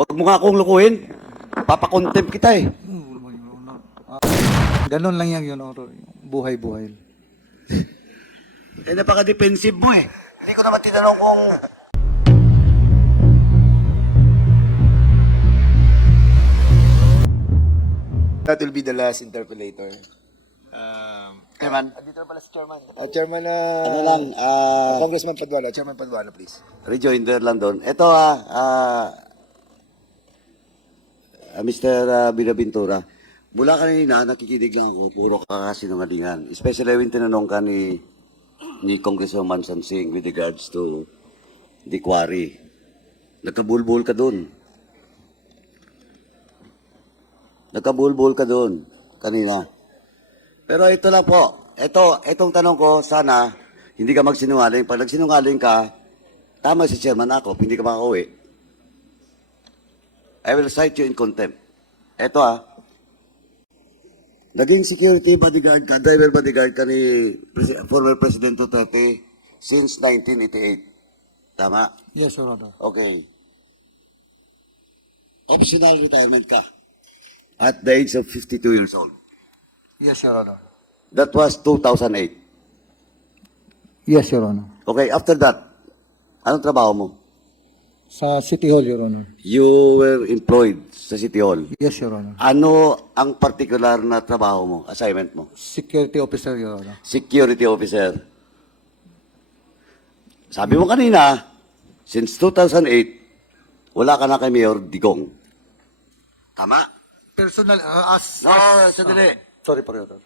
Huwag mo nga akong lukuhin. Papakontempt kita eh. Ganon lang yan, Your Honor. Buhay-buhay. Eh, napaka-defensive mo eh. Hindi ko naman tinanong kung... That will be the last interpolator. Chairman, Dito na pala si Chairman. Chairman, ano lang, Congressman Paduano. Chairman Paduano, please. rejoinder lang doon. Ito Mr. Binaventura, mula kanina nakikinig lang ako, puro kakasinungalingan. Especially when tinanong ka ni Congressman Sansing with regards to the quarry. Nagkabulbul ka doon. Nagkabulbul ka doon kanina. Pero ito lang po, itong tanong ko, sana hindi ka magsinungaling. Pag nagsinungaling ka, tama si Chairman ako, hindi ka makauwi. I will cite you in contempt. Ito naging security bodyguard ka, driver bodyguard ka ni former President Duterte since 1988. Tama? Yes, Your Honor. Okay. Optional retirement ka at the age of 52 years old. Yes, Your Honor. That was 2008. Yes, Your Honor. Okay, after that, anong trabaho mo? Sa City Hall, Your Honor. You were employed sa City Hall. Yes, Your Honor. Ano ang particular na trabaho mo, assignment mo? Security Officer, Your Honor. Security officer. Sabi mo kanina, since 2008, wala ka na kay Mayor Digong. Tama? Personal, No, sandali. Sorry po, Your Honor.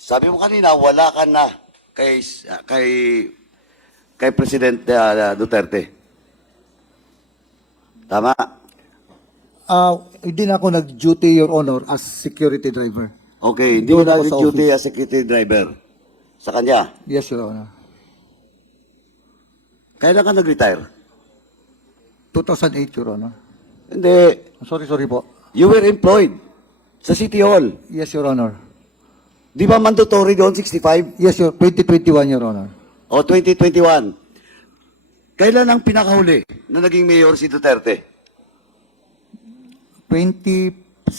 Sabi mo kanina, wala ka na kay President Duterte. Tama? Hindi na ako nag-duty, Your Honor, as security driver. Okay, hindi mo Doon ako sa nag-duty as security driver sa kanya. Yes, Your Honor. Kailan ka nag-retire? 2008, Your Honor. Hindi. Sorry po. You were employed sa City Hall. Yes, Your Honor. Di ba mandatory doon, 65? Yes, Your 2021, Your Honor. O 2021? Kailan ang pinakahuli na naging mayor si Duterte? 2016,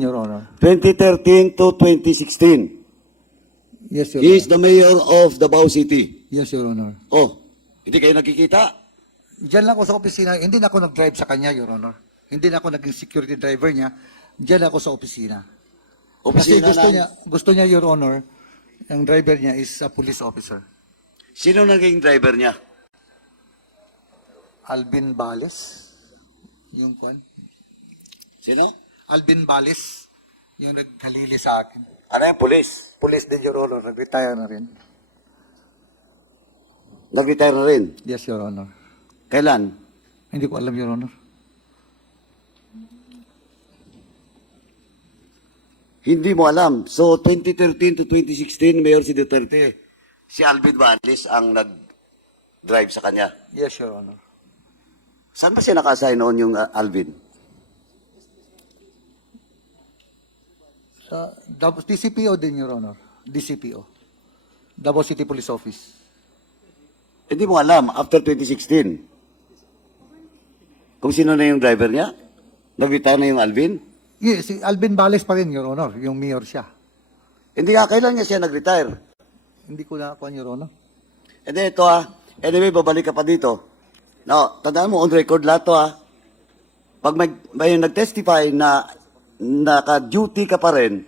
Your Honor. 2013 to 2016. Yes, Your He Honor. is the mayor of Davao City. Yes, Your Honor. Oh, hindi kayo nakikita? Diyan lang ako sa opisina. Hindi na ako nag-drive sa kanya, Your Honor. Hindi na ako naging security driver niya. Diyan ako sa opisina. Kasi Opisina gusto niya, Your Honor, ang driver niya is a police officer. Sino naging driver niya? Alvin Bales. Yung kwan. Sino? Alvin Bales. Yung naghalili sa akin. Ano yung police? Police din, Your Honor. Nag-retire na rin. Nag-retire na rin. Yes, Your Honor. Kailan? Hindi ko alam, Your Honor. Hindi mo alam. So, 2013 to 2016, mayor si Duterte. Si Alvin Valis ang nag-drive sa kanya. Yes, Your Honor. Saan ba siya naka-assign noon yung Alvin? Sa DCPO din, Your Honor. DCPO. Davao City Police Office. Hindi mo alam, after 2016. Kung sino na yung driver niya? Nag-retire na yung Alvin? Yes, si Alvin Bales pa rin, Your Honor. Yung mayor siya. Hindi nga, kailan niya siya nag-retire? Hindi ko na kuha, Your Honor. And then ito anyway, babalik ka pa dito. No, tandaan mo, on record lahat to Pag may nag-testify na naka-duty ka pa rin,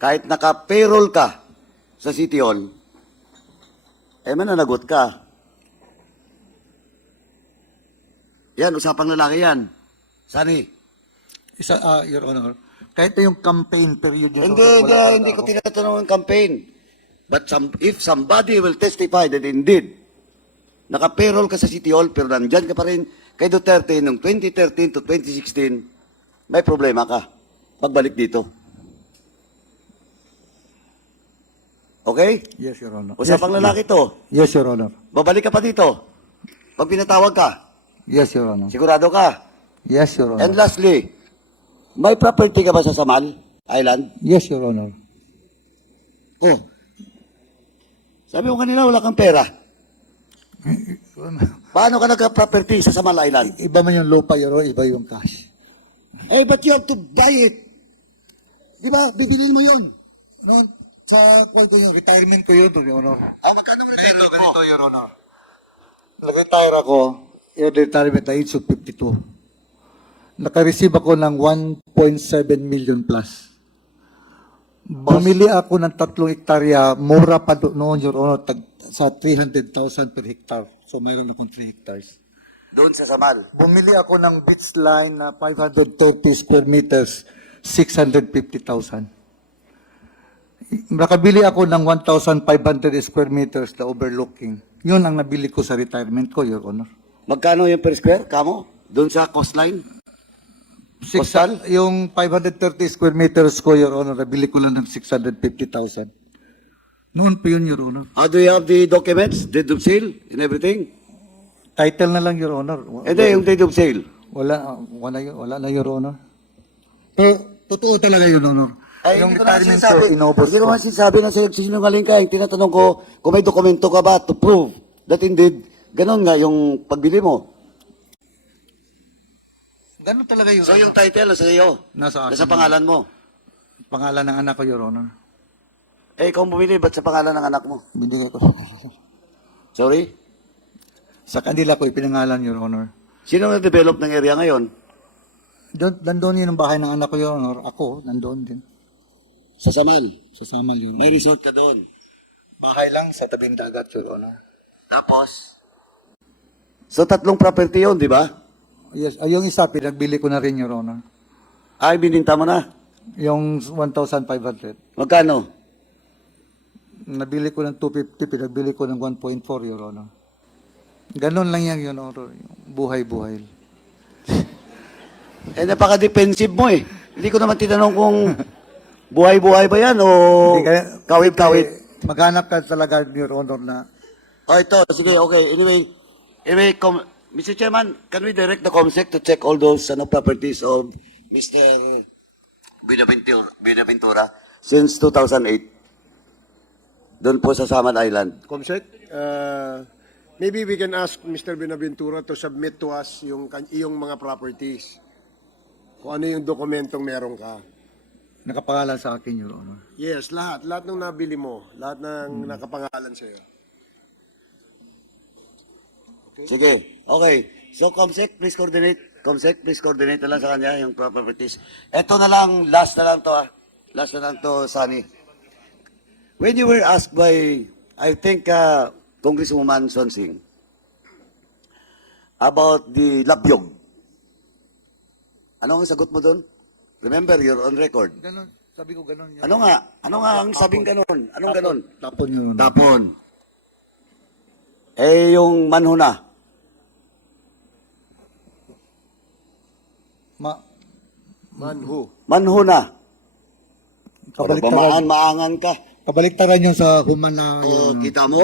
kahit naka-payroll ka sa City Hall, mananagot ka. Yan, usapang lalaki yan. Sani? Your Honor, kahit yung campaign period niya. Hindi ko tinatanong ang campaign. But if somebody will testify that indeed, naka-payroll ka sa City Hall, pero nandyan ka pa rin kay Duterte noong 2013 to 2016, may problema ka. Pagbalik dito. Okay? Yes, Your Honor. Usapang lalaki to. Yes, Your Honor. Babalik ka pa dito. Pag pinatawag ka, Yes, Your Honor. sigurado ka. Yes, Your Honor. And lastly, may property ka ba sa Samal Island? Yes, Your Honor. Oh. Sabi mo kanina, wala kang pera. Paano ka nagka-property sa Samal Island? Iba man yung lupa, Your Honor, iba yung cash. Eh, but you have to buy it. Di ba? Bibilin mo yun. Noon, sa call ko yung retirement ko yun, Your Honor. Magkano mo retirement mo? Ganito, Your Honor. Nag-retire ako, yung retirement na age of 52. Naka-receive ako ng 1.7 million plus. Bumili ako ng 3 hektarya, mura pa noon, Your Honor, sa 300,000 per hectare. So, mayroon akong 3 hectares. Doon sa Samal. Bumili ako ng beach line na 530 square meters, 650,000. Nakabili ako ng 1,500 square meters na overlooking. Yun ang nabili ko sa retirement ko, Your Honor. Magkano yung per square? Kamo? Doon sa coastline? Coastal? Yung 530 square meters ko, Your Honor, nabili ko lang ng 650,000. Noon pa yun, Your Honor. How do you have the documents? Deed of sale and everything? Title na lang, Your Honor. Hindi, yung deed of sale. Wala na, Your Honor. Pero, totoo talaga, Your Honor. Yung hindi ko naman retirement sinasabi. ko, inobos Hindi ko ko. naman sinasabi na sinungaling ka. Yung tinatanong ko, kung may dokumento ka ba to prove that indeed, ganun nga yung pagbili mo. Ganun talaga, Your So Honor. yung title nasa iyo? Nasa akin. Nasa pangalan mo? Pangalan ng anak ko, Your Honor. Eh, ikaw bumili, ba't sa pangalan ng anak mo? Binigay ko. Sorry? Sa kanila ko ipinangalan, Your Honor. Sino na-develop ng area ngayon? Nandun yun ang bahay ng anak ko, Your Honor. Ako, nandun din. Sa Samal. Sa Samal, Your Honor. May resort ka doon. Bahay lang sa tabing dagat, Your Honor. Tapos? So tatlong property yun, di ba? Yes, yung isa, pinagbili ko na rin, Your Honor. Ay, bininta mo na. Yung 1,500. Magkano? Nabili ko ng 250, pinagbili ko ng 1.4, Your Honor. Ganon lang yan, Your Honor. Buhay-buhay. Eh, napaka-defensive mo eh. Hindi ko naman tinanong kung buhay-buhay ba yan o Hindi kaya- kawit-kawit. Maghanap ka talaga, Your Honor, na Oh, ito. Sige, okay. Anyway, Mr. Chairman, can we direct the COMSEC to check all those properties of Mr. Buenaventura since 2008? Doon po sa Saman Island. Comsec, maybe we can ask Mr. Benaventura to submit to us yung mga properties. Kung ano yung dokumentong meron ka. nakapangalan sa akin, Your Honor. Yes, lahat. Lahat ng nabili mo. Lahat ng nakapangalan sa'yo. Sige. Okay. So, COMSEC, please coordinate. COMSEC, please coordinate na lang sa kanya yung properties. Ito na lang, last na lang to Last na lang to, Sunny. When you were asked by, I think, Congresswoman Swansing, about the labyog, ano ang sagot mo doon? Remember, you're on record. Ganon, sabi ko ganon. Ano nga? Ano nga ang sabing ganon? Anong ganon? Tapon, Your Honor. Tapon. Eh, yung manhuna. Manhu. Manhuna. Kabaliktaran. Maangan ka. Kabaliktaran yun sa human na Oh, yun. kita mo?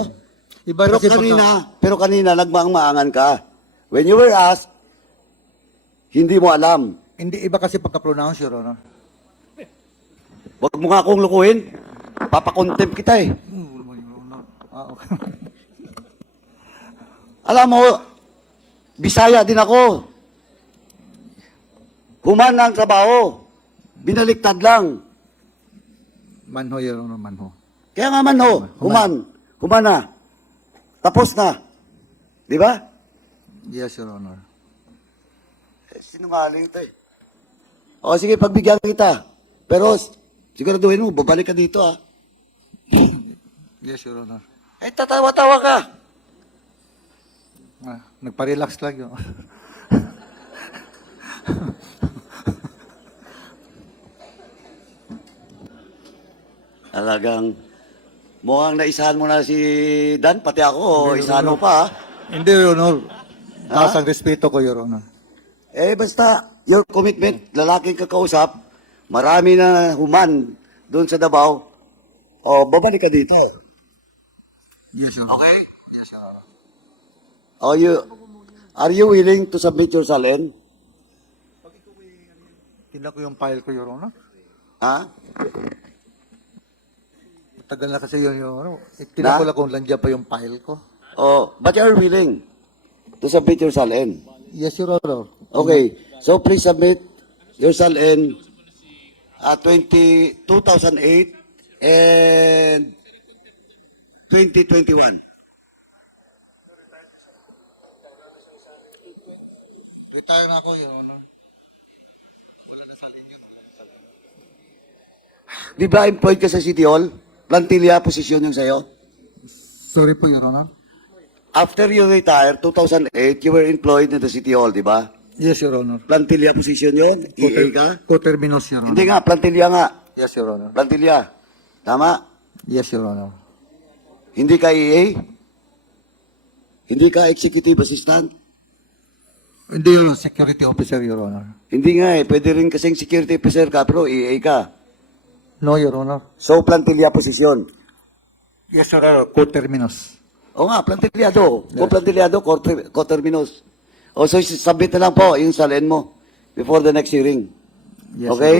Iba Pero kasi pagka- kanina, nagmaang-maangan ka. When you were asked, hindi mo alam. Hindi, iba kasi pagka-pronounce, Your Honor. Huwag mo nga akong lukuhin. Papakontempt kita eh. Okay. Alam mo, Bisaya din ako. Human ang trabaho. Binaliktad lang. Manho, Your Honor, manho. Kaya nga man ho, human. Human na. Tapos na. Di ba? Yes, Your Honor. Sinungaling ito eh. O sige, pagbigyan kita. Pero siguraduhin mo, babalik ka dito ah. Yes, Your Honor. Eh, tatawa-tawa ka. Nagpa-relax lang yun. Talagang mukhang naisahan mo na si Dan, pati ako, o isahan mo pa ah. Hindi, Your Honor. Taas ang respeto ko, Your Honor. Eh, basta, your commitment, lalaking kakausap, marami na human doon sa Davao, o babalik ka dito. Yes, Your Honor. Okay? Are you willing to submit your salin? Tingnan ko yung file ko, Your Honor. Ha? Tagal na kasi yun, Your Honor. Tingnan ko lang kung nandiyan pa yung file ko. Oh, but you're willing. to submit your SALN. Yes, Your Honor. Okay, so please submit your SALN 2008 and 2021. Retire na ako, Your Honor. Di ba employed ka sa City Hall? Plantilla posisyon yung sa'yo? Sorry po, Your Honor. After you retire, 2008, you were employed in the City Hall, di ba? Yes, Your Honor. Plantilla posisyon yun? EA ka? Co-terminus, Your Hindi Honor. nga, plantilla nga. Yes, Your Honor. Plantilla. Tama? Yes, Your Honor. Hindi ka EA? Hindi ka executive assistant? Hindi, Your Honor. Security officer, Your Honor. Hindi nga eh. Pwede rin kasing security officer ka, pero EA ka. No, Your Honor. So, plantilla posisyon. Yes, Your Honor. Co-terminus. O nga, plantillado. Kung plantillado, coterminus. O so, submit na lang po yung SALN mo before the next hearing. Yes, Okay?